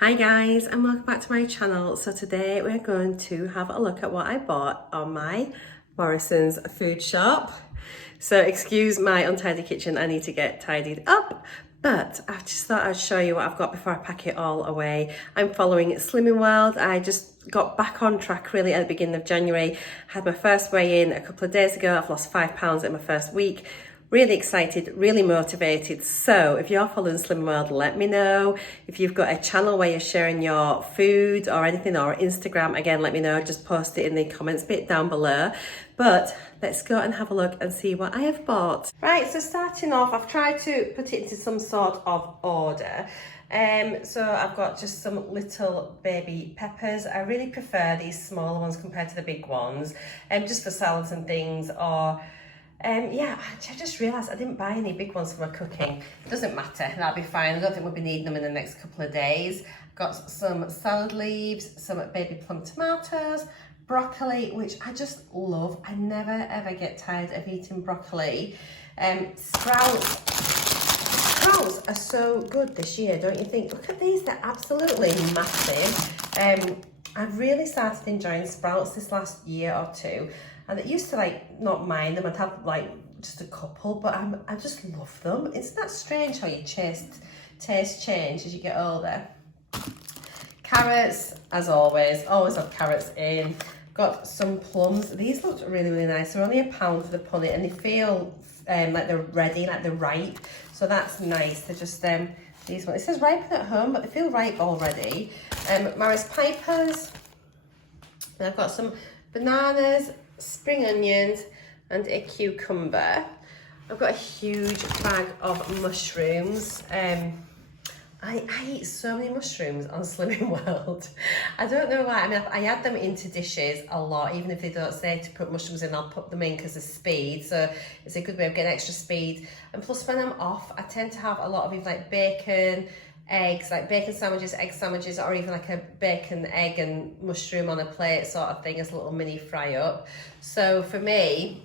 Hi guys, and welcome back to my channel. So today we're going to have a look at what I bought on my Morrisons food shop. So excuse my untidy kitchen, I need to get tidied up, but I just thought I'd show you what I've got before I pack it all away. I'm following Slimming World. I just got back on track really at the beginning of January. Had my first weigh in a couple of days ago. I've lost 5 pounds in my first week. Really excited, really motivated. So if you're following Slimming World, let me know. If you've got a channel where you're sharing your food or anything, or Instagram, again, let me know. Just post it in the comments bit down below. But let's go and have a look and see what I have bought. Right, so starting off, I've tried to put it into some sort of order. So I've got just some little baby peppers. I really prefer these smaller ones compared to the big ones, just for salads and things, or yeah, I just realised I didn't buy any big ones for my cooking. It doesn't matter, that'll be fine. I don't think we'll be needing them in the next couple of days. Got some salad leaves, some baby plum tomatoes, broccoli, which I just love. I never ever get tired of eating broccoli. Sprouts. Sprouts are so good this year, don't you think? Look at these, they're absolutely massive. I've really started enjoying sprouts this last year or two. And it used to not mind them. I'd have just a couple, but I just love them. Isn't that strange how your taste change as you get older? Carrots, as always have carrots in. Got some plums. These look really, really nice. They're only £1 for the punnet, and they feel like they're ready, like they're ripe. So that's nice. They're just these ones. It says ripen at home, but they feel ripe already. Maris Pipers. And I've got some bananas, spring onions, and a cucumber. I've got a huge bag of mushrooms. I eat so many mushrooms on Slimming World. I don't know why. I mean, I add them into dishes a lot. Even if they don't say to put mushrooms in, I'll put them in because of speed. So it's a good way of getting extra speed. And plus, when I'm off, I tend to have a lot of either bacon, eggs, like bacon sandwiches, egg sandwiches, or even like a bacon, egg and mushroom on a plate sort of thing as a little mini fry up. So for me,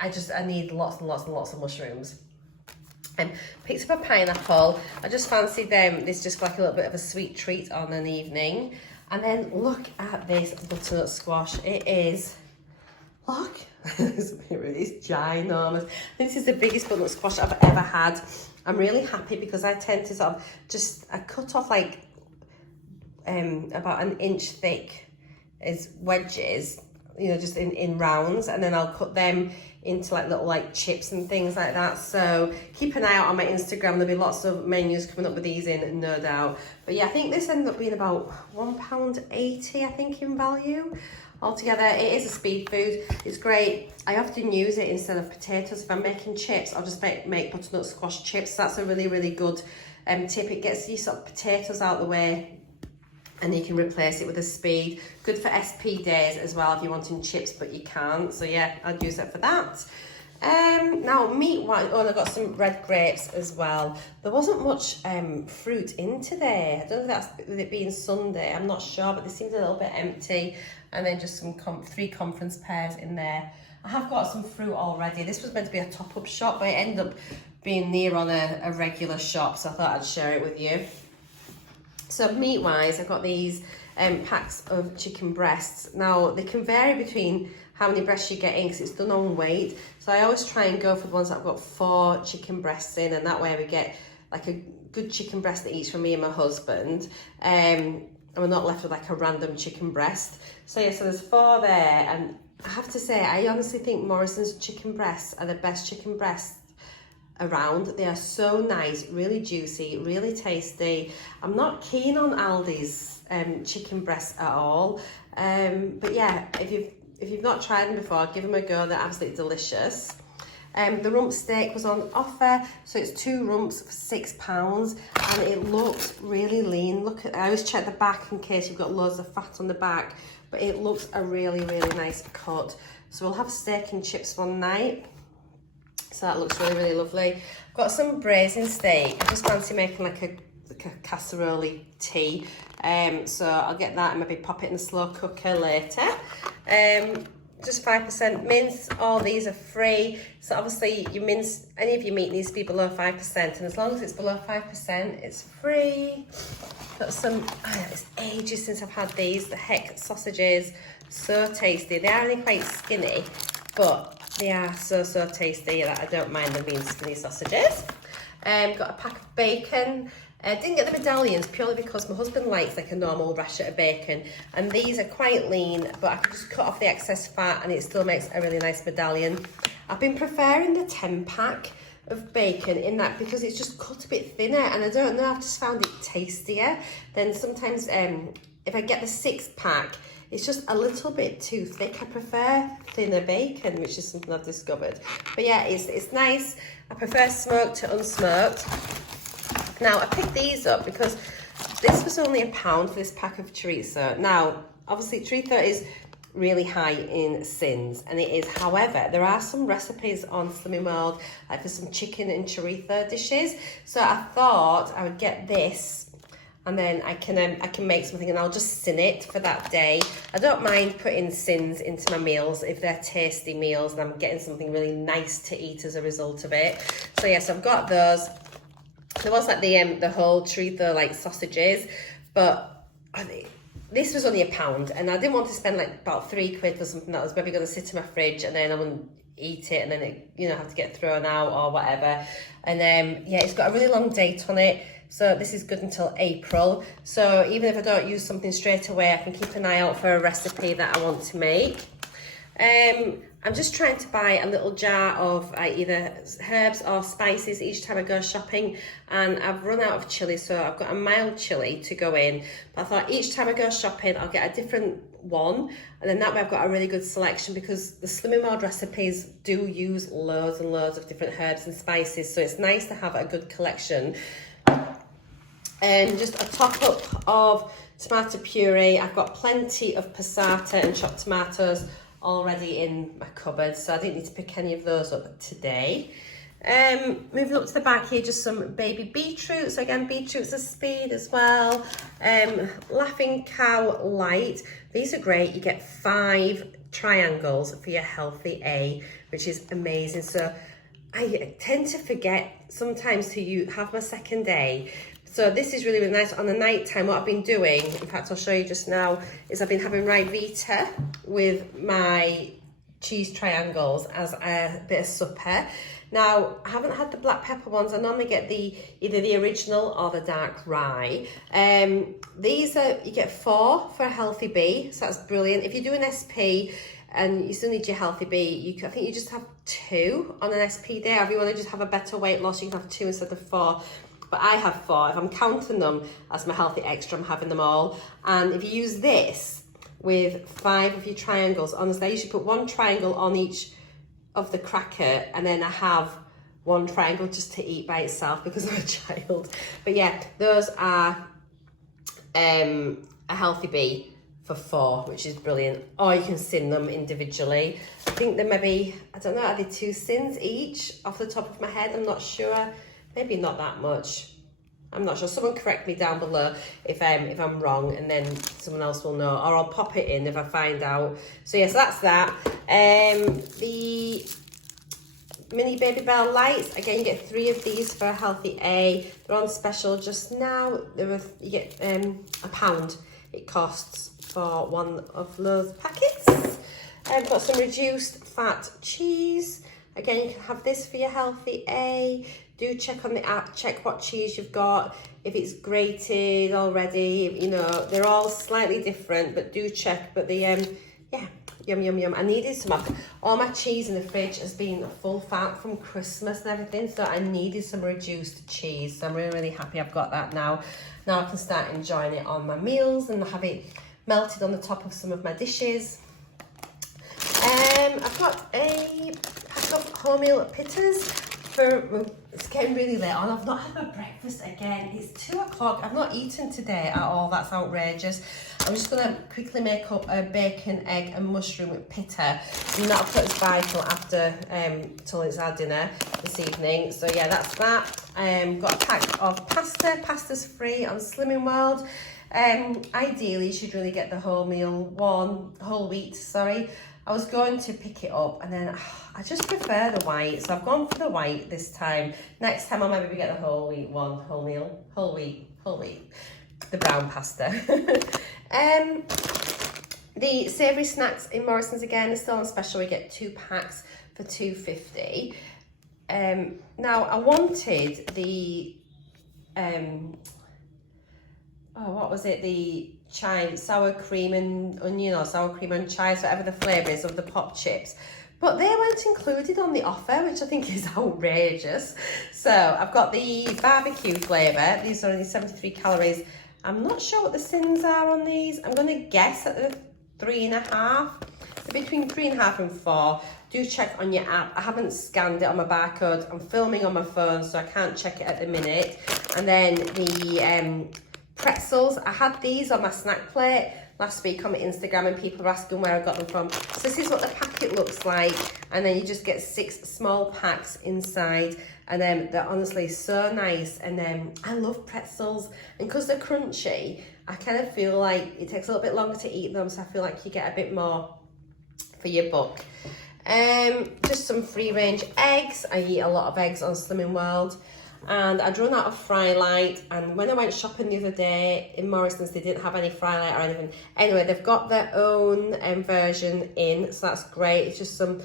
I need lots and lots and lots of mushrooms. Picked up a pineapple. I just fancied this just like a little bit of a sweet treat on an evening. And then look at this butternut squash. It is, look, it's ginormous. This is the biggest butternut squash I've ever had. I'm really happy because I tend to sort of I cut off about 1 inch thick as wedges, just in rounds, and then I'll cut them into little chips and things like that. So keep an eye out on my Instagram. There'll be lots of menus coming up with these in, no doubt. But yeah, I think this ended up being about £1.80, I think, in value altogether. It is a speed food. It's great. I often use it instead of potatoes. If I'm making chips, I'll just make butternut squash chips. That's a really, really good tip. It gets these sort of potatoes out of the way, and you can replace it with a speed. Good for SP days as well if you're wanting chips but you can't. So yeah, I'd use it for that. Now meat-wise, I've got some red grapes as well. There wasn't much fruit in today. I don't know if that's with it being Sunday, I'm not sure, but they seemed a little bit empty. And then just some 3 conference pears in there. I have got some fruit already. This was meant to be a top-up shop, but it ended up being near on a regular shop, so I thought I'd share it with you. So meat-wise, I've got these packs of chicken breasts. Now, they can vary between how many breasts you get in because it's done on weight. So I always try and go for the ones that I've got 4 chicken breasts in, and that way we get a good chicken breast that eats for me and my husband. And we're not left with a random chicken breast. So yeah, so there's 4 there, and I have to say, I honestly think Morrison's chicken breasts are the best chicken breasts around. They are so nice, really juicy, really tasty. I'm not keen on Aldi's chicken breasts at all, but yeah, if you've not tried them before, give them a go. They're absolutely delicious. The rump steak was on offer, so it's 2 rumps for £6, and it looks really lean. I always check the back in case you've got loads of fat on the back, but it looks a really, really nice cut. So we'll have steak and chips one night. So that looks really, really lovely. I've got some braising steak. I just fancy making a casserole tea. So I'll get that and maybe pop it in the slow cooker later. Just 5% mince. All these are free. So obviously you mince, any of your meat needs to be below 5%. And as long as it's below 5%, it's free. Got some, it's ages since I've had these, the Heck sausages, so tasty. They are only quite skinny, but they are so tasty that I don't mind them being skinny sausages. Got a pack of bacon. I didn't get the medallions purely because my husband likes like a normal rasher of bacon, and these are quite lean, but I can just cut off the excess fat and it still makes a really nice medallion. I've been preferring the 10-pack of bacon in that because it's just cut a bit thinner, and I don't know, I've just found it tastier than sometimes if I get the 6-pack, it's just a little bit too thick. I prefer thinner bacon, which is something I've discovered. But yeah, it's nice. I prefer smoked to unsmoked. Now, I picked these up because this was only £1 for this pack of chorizo. Now, obviously, chorizo is really high in sins, and it is. However, there are some recipes on Slimming World, like for some chicken and chorizo dishes. So I thought I would get this, and then I can make something, and I'll just sin it for that day. I don't mind putting sins into my meals if they're tasty meals, and I'm getting something really nice to eat as a result of it. So yes, I've got those. There was like the whole chorizo like sausages, but this was only £1, and I didn't want to spend like about £3 for something that was maybe going to sit in my fridge and then I wouldn't eat it, and then it, you know, have to get thrown out or whatever. And yeah, it's got a really long date on it, so this is good until April. So even if I don't use something straight away, I can keep an eye out for a recipe that I want to make. I'm just trying to buy a little jar of either herbs or spices each time I go shopping, and I've run out of chilli, so I've got a mild chilli to go in. But I thought each time I go shopping, I'll get a different one, and then that way I've got a really good selection, because the Slimming World recipes do use loads and loads of different herbs and spices, so it's nice to have a good collection. And just a top up of tomato puree. I've got plenty of passata and chopped tomatoes already in my cupboard, so I didn't need to pick any of those up today. Moving up to the back here, just some baby beetroots. Again, beetroots are speed as well. Laughing Cow Light. These are great. You get 5 triangles for your healthy A, which is amazing. So I tend to forget sometimes to have my second A. So this is really, really nice. On the night time, what I've been doing, in fact, I'll show you just now, is I've been having Ryvita with my cheese triangles as a bit of supper. Now, I haven't had the black pepper ones. I normally get either the original or the dark rye. These are, you get 4 for a healthy B, so that's brilliant. If you do an SP and you still need your healthy B, I think you just have 2 on an SP day. Or if you want to just have a better weight loss, you can have 2 instead of 4. But I have 4. If I'm counting them as my healthy extra, I'm having them all. And if you use this with 5 of your triangles, honestly, I usually put 1 triangle on each of the cracker, and then I have 1 triangle just to eat by itself because I'm a child. But yeah, those are a healthy B for 4, which is brilliant. Or you can sin them individually. I think there may be, I don't know, are they 2 sins each off the top of my head? I'm not sure. Maybe not that much. I'm not sure. Someone correct me down below if I'm wrong, and then someone else will know, or I'll pop it in if I find out. So yes, that's that. The mini Baby Bell lights, again, you get 3 of these for a healthy A. They're on special just now. You get £1 it costs for 1 of those packets. I've got some reduced fat cheese. Again, you can have this for your healthy A. Do check on the app, check what cheese you've got, if it's grated already. You know, they're all slightly different, but do check. But the, yeah, yum, yum, yum. I needed some, all my cheese in the fridge has been full fat from Christmas and everything, so I needed some reduced cheese. So I'm really, really happy I've got that now. Now I can start enjoying it on my meals and have it melted on the top of some of my dishes. I've got a pack of wholemeal pittas. It's getting really late on. I've not had my breakfast again. It's 2 o'clock. I've not eaten today at all. That's outrageous. I'm just going to quickly make up a bacon, egg and mushroom with pitta. And that'll put us by till it's our dinner this evening. So yeah, that's that. Got a pack of pasta. Pasta's free on Slimming World. Ideally, you should really get the whole wheat, sorry. I was going to pick it up, and then I just prefer the white, so I've gone for the white this time. Next time I'll maybe get the whole wheat one, whole wheat. the brown pasta. The Savory Snacks in Morrisons again are still on special. We get 2 packs for $2.50. Now I wanted the what was it? The chive, sour cream and onion, or sour cream and chives, whatever the flavour is of the pop chips. But they weren't included on the offer, which I think is outrageous. So I've got the barbecue flavour. These are only 73 calories. I'm not sure what the sins are on these. I'm going to guess at the 3.5. So between 3.5 and 4. Do check on your app. I haven't scanned it on my barcode. I'm filming on my phone, so I can't check it at the minute. And then the pretzels. I had these on my snack plate last week on my Instagram, and people are asking where I got them from. So this is what the packet looks like, and then you just get 6 small packs inside, and then they're honestly so nice. And then I love pretzels, and because they're crunchy, I kind of feel like it takes a little bit longer to eat them, so I feel like you get a bit more for your buck. Just some free range eggs. I eat a lot of eggs on Slimming World. And I'd run out of Fry Light, and when I went shopping the other day in Morrisons, they didn't have any Fry Light or anything. Anyway, they've got their own version in, so that's great. It's just some,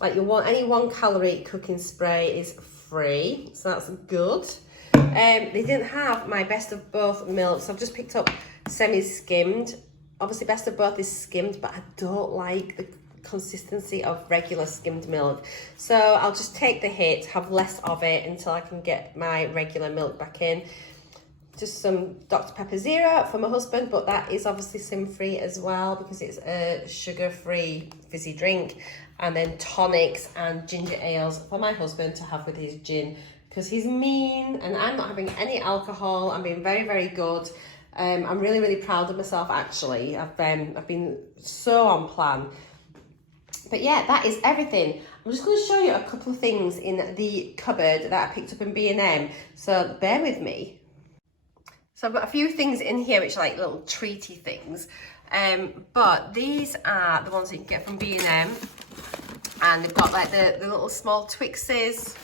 like, any 1 calorie cooking spray is free, so that's good. They didn't have my best of both milk, so I've just picked up semi-skimmed. Obviously, best of both is skimmed, but I don't like the consistency of regular skimmed milk, so I'll just take the hit, have less of it until I can get my regular milk back in. Just some Dr. Pepper Zero for my husband, but that is obviously sim free as well because it's a sugar free fizzy drink. And then tonics and ginger ales for my husband to have with his gin, because he's mean and I'm not having any alcohol. I'm being very, very good. I'm really, really proud of myself actually. I've been so on plan. But yeah, that is everything. I'm just going to show you a couple of things in the cupboard that I picked up in B&M, so bear with me. So I've got a few things in here which are like little treaty things, but these are the ones that you can get from B&M, and they've got like the little small Twixes,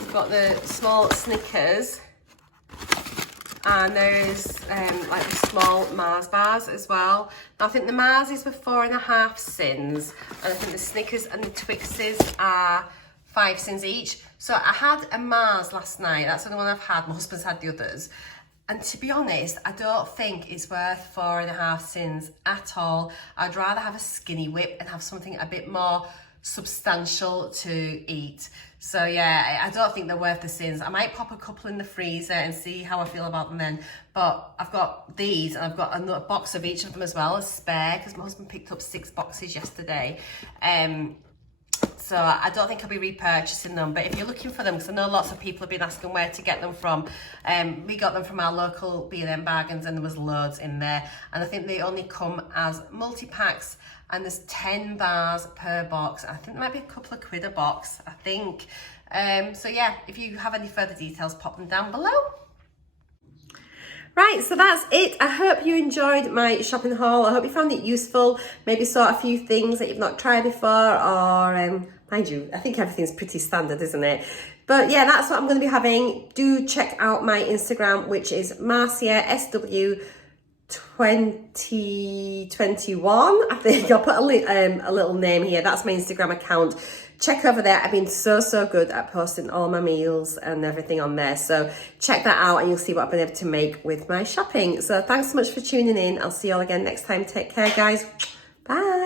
we've got the small Snickers, and there's like the small Mars bars as well. Now I think the Mars is for 4.5 cents, and I think the Snickers and the Twixes are 5 cents each. So I had a Mars last night, that's the one I've had, my husband's had the others. And to be honest, I don't think it's worth 4.5 cents at all. I'd rather have a skinny whip and have something a bit more substantial to eat. So yeah, I don't think they're worth the sins. I might pop a couple in the freezer and see how I feel about them then. But I've got these, and I've got another box of each of them as well, a spare, because my husband picked up 6 boxes yesterday. So I don't think I'll be repurchasing them, but if you're looking for them, because I know lots of people have been asking where to get them from, we got them from our local B&M bargains, and there was loads in there, and I think they only come as multi-packs, and there's 10 bars per box. I think there might be a couple of quid a box, I think. So yeah, if you have any further details, pop them down below. Right, so that's it. I hope you enjoyed my shopping haul. I hope you found it useful. Maybe saw a few things that you've not tried before, or mind you, I think everything's pretty standard, isn't it? But yeah, that's what I'm going to be having. Do check out my Instagram, which is Marcia SW 2021. I think I'll put a little name here. That's my Instagram account. Check over there. I've been so good at posting all my meals and everything on there. So check that out and you'll see what I've been able to make with my shopping. So thanks so much for tuning in. I'll see you all again next time. Take care, guys. Bye.